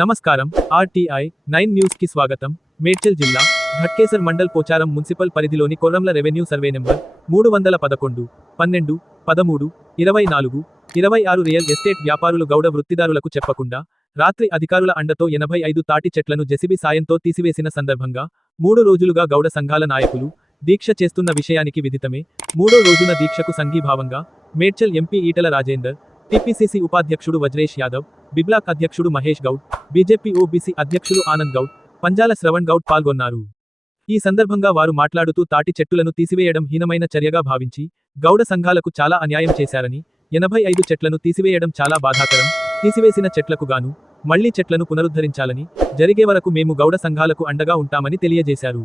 నమస్కారం. RTI nine న్యూస్కి స్వాగతం. మేడ్చల్ జిల్లా ఘట్కేసర్ మండల్ పోచారం మున్సిపల్ పరిధిలోని కొర్రంల రెవెన్యూ సర్వే నెంబర్ మూడు వందల పదకొండు పన్నెండు పదమూడు ఇరవై నాలుగు ఇరవై ఆరు రియల్ ఎస్టేట్ వ్యాపారులు గౌడ వృత్తిదారులకు చెప్పకుండా రాత్రి అధికారుల అండతో ఎనభై ఐదు తాటి చెట్లను జెసిబి సాయంతో తీసివేసిన సందర్భంగా మూడు రోజులుగా గౌడ సంఘాల నాయకులు దీక్ష చేస్తున్న విషయానికి విదితమే. మూడో రోజున దీక్షకు సంఘీభావంగా మేడ్చల్ ఎంపీ ఈటల రాజేందర్ టిపిసిసి ఉపాధ్యక్షుడు వజ్రేష్ యాదవ్ బిబ్లాక్ అధ్యక్షుడు మహేష్ గౌడ్ బీజేపీ ఓబీసీ అధ్యక్షులు ఆనంద్ గౌడ్ పంజాల శ్రవణ్ గౌడ్ పాల్గొన్నారు. ఈ సందర్భంగా వారు మాట్లాడుతూ తాటి చెట్టులను తీసివేయడం హీనమైన చర్యగా భావించి గౌడ సంఘాలకు చాలా అన్యాయం చేశారని ఎనభై ఐదు చెట్లను తీసివేయడం చాలా బాధాకరం తీసివేసిన చెట్లకు గాను మళ్ళీ చెట్లను పునరుద్ధరించాలని జరిగే వరకు మేము గౌడ సంఘాలకు అండగా ఉంటామని తెలియజేశారు.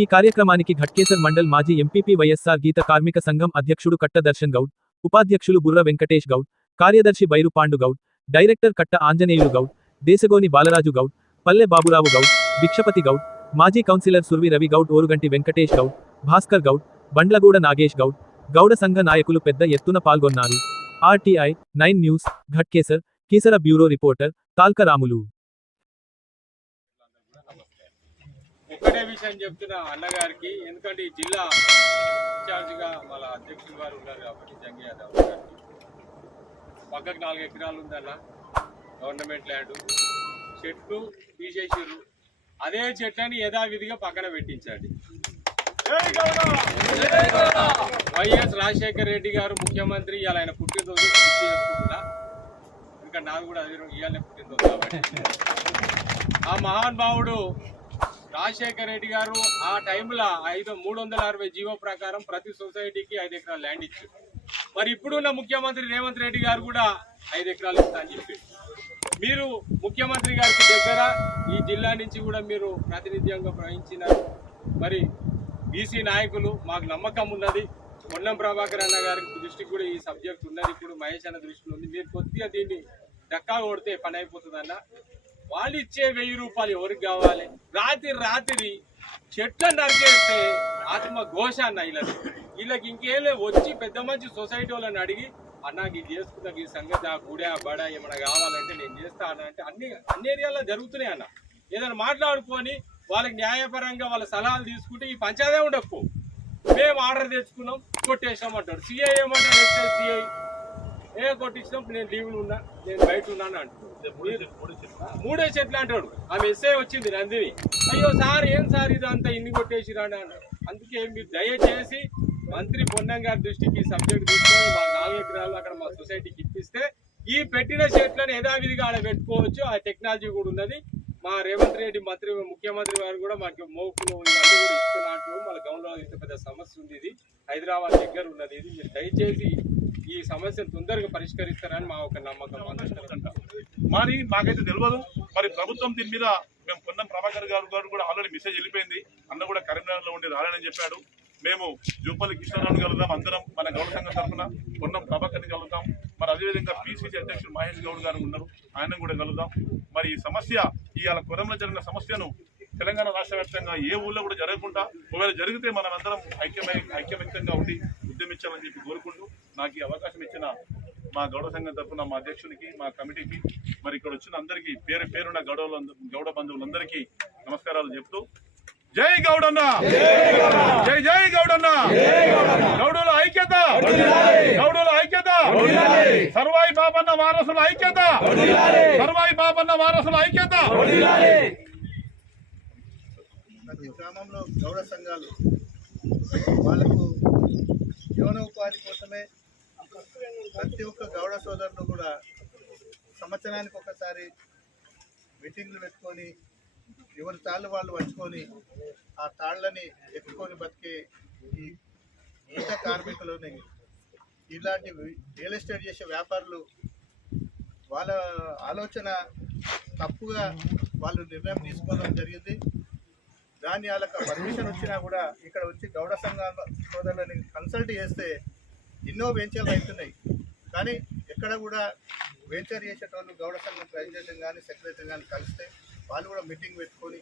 ఈ కార్యక్రమానికి ఘట్కేసర్ మండల్ మాజీ ఎంపీపీ వైఎస్ఆర్ గీత కార్మిక సంఘం అధ్యక్షుడు కట్ట దర్శన్ గౌడ్ ఉపాధ్యక్షులు బుర్ర వెంకటేష్ గౌడ్ కార్యదర్శి బైరు పాండు గౌడ్ డైరెక్టర్ కట్ట ఆంజనేయులు గౌడ్ దేశగోని బాలరాజు గౌడ్ పల్లె బాబురావు గౌడ్ భిక్షపతి గౌడ్ మాజీ కౌన్సిలర్ సుర్వి రవి గౌడ్ ఓరుగంటి వెంకటేష్ గౌడ్ భాస్కర్ గౌడ్ బండ్లగూడ నాగేష్ గౌడ్ గౌడ సంఘ నాయకులు పెద్ద ఎత్తున పాల్గొన్నారు. RTI nine news Ghatkesar Keesara bureau reporter Talkaramulu ఒక్కటే విషయం చెప్తున్న అన్నగారికి ఎందుకంటే ఈ జిల్లా ఇన్ఛార్జ్గా వాళ్ళ అధ్యక్షులు గారు ఉన్నారు కాబట్టి జంగి యాదవ్ గారికి. పక్కకు నాలుగు ఎకరాలు ఉందన్న గవర్నమెంట్ ల్యాండ్ చెట్లు తీసేసారు అదే చెట్లని యథావిధిగా పక్కన పెట్టించండి వైఎస్ రాజశేఖర రెడ్డి గారు ముఖ్యమంత్రి ఇవాళ ఆయన పుట్టినరోజు చేసుకుంటున్నా ఇంకా నాది కూడా అదే ఇవాళ పుట్టినరోజు కాబట్టి. ఆ మహానుభావుడు రాజశేఖర రెడ్డి గారు ఆ టైంలో ఐదు మూడు వందల అరవై జీవో ప్రకారం ప్రతి సొసైటీకి ఐదు ఎకరాలు ల్యాండ్ ఇచ్చారు. మరి ఇప్పుడున్న ముఖ్యమంత్రి రేవంత్ రెడ్డి గారు కూడా ఐదు ఎకరాలు ఇస్తా అని చెప్పి. మీరు ముఖ్యమంత్రి గారికి దగ్గర ఈ జిల్లా నుంచి కూడా మీరు ప్రాతినిధ్యంగా ప్రవహించిన మరి బీసీ నాయకులు మాకు నమ్మకం ఉన్నది. పొన్నం ప్రభాకర్ అన్న గారి దృష్టికి కూడా ఈ సబ్జెక్ట్ ఉన్నది. ఇప్పుడు మహేష్ అన్న దృష్టిలో ఉంది. మీరు కొద్దిగా దీన్ని డక్కా కొడితే పని అయిపోతుందన్న. వాళ్ళు ఇచ్చే వెయ్యి రూపాయలు ఎవరికి కావాలి? రాత్రి రాత్రి చెట్ల నరికేస్తే ఆత్మ ఘోష అన్న వీళ్ళకి వీళ్ళకి ఇంకేం లేదు వచ్చి పెద్ద మంచి సొసైటీ వాళ్ళని అడిగి అన్న ఇది చేసుకున్నా ఈ సంగతి ఆ గుడి ఆ బడ ఏమైనా కావాలంటే నేను చేస్తా అన్న అంటే అన్ని అన్ని ఏరియాలో జరుగుతున్నాయి అన్న. ఏదైనా మాట్లాడుకొని వాళ్ళకి న్యాయపరంగా వాళ్ళ సలహాలు తీసుకుంటే ఈ పంచాయతీ ఉండకపో మేము ఆర్డర్ తెచ్చుకున్నాం కొట్టేసాం అంటాడు సిఐ ఏమంటాడు? Excise CI. ఏ కొట్టించినప్పుడు నేను లీవ్లు ఉన్నా నేను బయట ఉన్నాను అంటాడు మూడే చెట్లు అంటాడు. ఆమె ఎస్ఐ వచ్చింది నందిని. అయ్యో సార్ ఏం సార్ ఇదంతా ఇన్ని కొట్టేసిరా అని అన్నాడు అందుకే మీరు దయచేసి మంత్రి పొన్నం గారి దృష్టికి ఈ సబ్జెక్ట్ తీసుకొని మా నాలుగు ఎకరాలు అక్కడ మా సొసైటీకి ఇప్పిస్తే ఈ పెట్టిన చెట్లను యథావిధిగా ఆడ పెట్టుకోవచ్చు ఆ టెక్నాలజీ కూడా ఉన్నది. మా రేవంత్ రెడ్డి మంత్రి ముఖ్యమంత్రి గారు కూడా మాకు మోకులు ఇవన్నీ కూడా ఇస్తున్నట్టు మన గౌన్లో ఇంత పెద్ద సమస్య ఉంది ఇది. హైదరాబాద్ దగ్గర ఉన్నది ఇది. మీరు దయచేసి ఈ సమస్యను తొందరగా పరిష్కరిస్తారని మా ఒక నమ్మకం. మరి మాకైతే తెలియదు మరి ప్రభుత్వం దీని మీద మేము పొన్నం ప్రభాకర్ గారు గారు కూడా ఆల్రెడీ మెసేజ్ వెళ్ళిపోయింది. అన్న కూడా కరీంనగర్లో ఉండి రాలేనని చెప్పాడు. మేము జూపల్లి కృష్ణారావు కలుద్దాం అందరం మన గౌరవ సంఘం తరఫున పొన్నం ప్రభాకర్ని కలుద్దాం. మరి అదేవిధంగా పిసిసి అధ్యక్షుడు మహేష్ గౌడ్ గారు ఉన్నారు ఆయన కూడా కలుద్దాం. మరి ఈ సమస్య ఇవాళ కురంలో జరిగిన సమస్యను తెలంగాణ రాష్ట్ర వ్యాప్తంగా ఏ ఊళ్ళో కూడా జరగకుండా ఒకవేళ జరిగితే మనం అందరం ఐక్యమై ఐక్యమత్యంగా ఉండి ఉద్యమించాలని చెప్పి కోరుకుంటూ నాకు ఈ అవకాశం ఇచ్చిన మా గౌడ సంఘం తరఫున మా అధ్యక్షునికి మా కమిటీకి మరి ఇక్కడ వచ్చిన అందరికీ పేరు పేరున్న గౌడవ గౌడ బంధువులందరికీ నమస్కారాలు చెప్తూ జై గౌడన్న! జై జై గౌడన్న! గౌడుల ఐక్యత! గౌడుల ఐక్యత! సర్వాయి బాబన్న వారసుల ఐక్యత! సర్వాయి బాబన్న వారసుల ఐక్యత! ప్రతి గ్రామంలో గౌడ సంఘాలు వాళ్ళకు జీవనోపాధి కోసమే ప్రతి ఒక్క గౌడ సోదరులు కూడా సంవత్సరానికి ఒకసారి మీటింగ్లు పెట్టుకొని ఎవరి తాళ్ళు వాళ్ళు వచ్చుకొని ఆ తాళ్ళని ఎత్తుకొని బతికే ఈ ఈత కార్మికులని ఇలాంటి రియల్ ఎస్టేట్ చేసే వ్యాపారులు వాళ్ళ ఆలోచన తప్పుగా వాళ్ళు నిర్ణయం తీసుకోవడం జరిగింది. దాని వాళ్ళకి పర్మిషన్ వచ్చినా కూడా ఇక్కడ వచ్చి గౌడ సంఘ సోదరులని కన్సల్ట్ చేస్తే ఎన్నో వెంచర్లు అవుతున్నాయి. కానీ ఎక్కడ కూడా వెంచర్ చేసేటోళ్ళు గౌడ సంఘం ప్రెసిడెంట్ కానీ సెక్రటరీ కానీ కలిస్తే వాళ్ళు కూడా మీటింగ్ పెట్టుకొని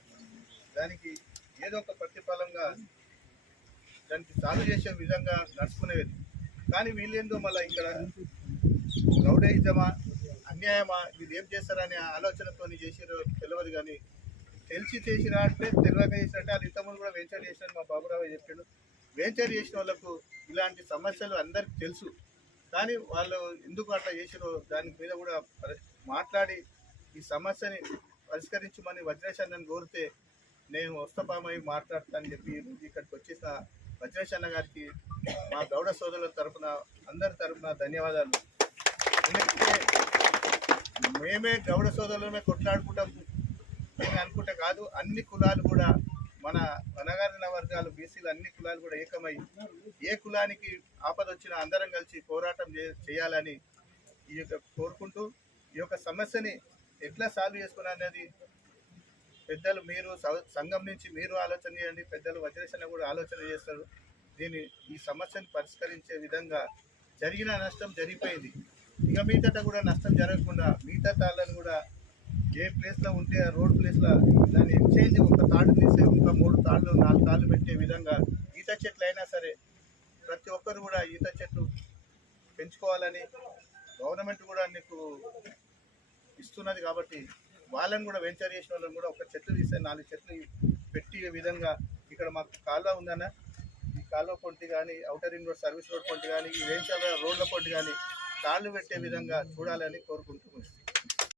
దానికి ఏదో ఒక ప్రతిఫలంగా దానికి సాగు చేసే విధంగా నడుచుకునేది. కానీ వీళ్ళేందో మళ్ళీ ఇక్కడ గౌడయిజమా అన్యాయమా వీళ్ళు ఏం చేస్తారనే ఆలోచనతో చేసిరో తెలియదు కానీ తెలిసి చేసిరా అంటే తెలియక చేసినట్టే ఆ ఇంతకుముందు కూడా వెంచర్ చేసిన మా బాబురావు చెప్పాడు. వెంచర్ చేసిన వాళ్ళకు ఇలాంటి సమస్యలు అందరికి తెలుసు. కానీ వాళ్ళు ఎందుకు అట్లా చేసిరో దాని మీద కూడా మాట్లాడి ఈ సమస్యని పరిష్కరించమని వజ్రేశాన్ని కోరితే నేను వస్తపామై మాట్లాడతానని చెప్పి ఇక్కడికి వచ్చేసిన వజ్రేశన్న గారికి మా గౌడ సోదరుల తరపున అందరి తరపున ధన్యవాదాలు. ఎందుకంటే మేమే గౌడ సోదరులమే కొట్లాడుకుంటాం అనుకుంటే కాదు అన్ని కులాలు కూడా మన అనగారిన వర్గాలు బీసీలు అన్ని కులాలు కూడా ఏకమై ఏ కులానికి ఆపద వచ్చినా అందరం కలిసి పోరాటం చే- చేయాలని ఈ యొక్క కోరుకుంటూ ఈ యొక్క సమస్యని ఎట్లా సాల్వ్ చేసుకున్నా అనేది పెద్దలు మీరు సంఘం నుంచి మీరు ఆలోచన చేయండి పెద్దలు వజ్రేశన్న కూడా ఆలోచన చేస్తారు. దీన్ని ఈ సమస్యను పరిష్కరించే విధంగా జరిగిన నష్టం జరిగిపోయింది. ఇక మీదట కూడా నష్టం జరగకుండా మిగతా తాళ్ళను కూడా ఏ ప్లేస్లో ఉంటే ఆ రోడ్ ప్లేస్లో దాన్ని ఎక్స్చేంజ్ ఒక తాడు తీసే ఇంకా మూడు తాళ్ళు నాలుగు తాళ్ళు పెట్టే విధంగా ఈత చెట్లు అయినా సరే ప్రతి ఒక్కరు కూడా ఈత చెట్లు పెంచుకోవాలని గవర్నమెంట్ కూడా నీకు ఇస్తున్నది కాబట్టి వాళ్ళని కూడా వెంచర్ చేసిన వాళ్ళని కూడా ఒక చెట్లు తీసే నాలుగు చెట్లు పెట్టే విధంగా ఇక్కడ మాకు కాలువ ఉందన్న. ఈ కాలువ పొంటి కానీ outer ring road service road పొంటి కానీ ఈ వెంచర్ రోడ్ల పొంటి కానీ తాళ్ళు పెట్టే విధంగా చూడాలని కోరుకుంటున్నాను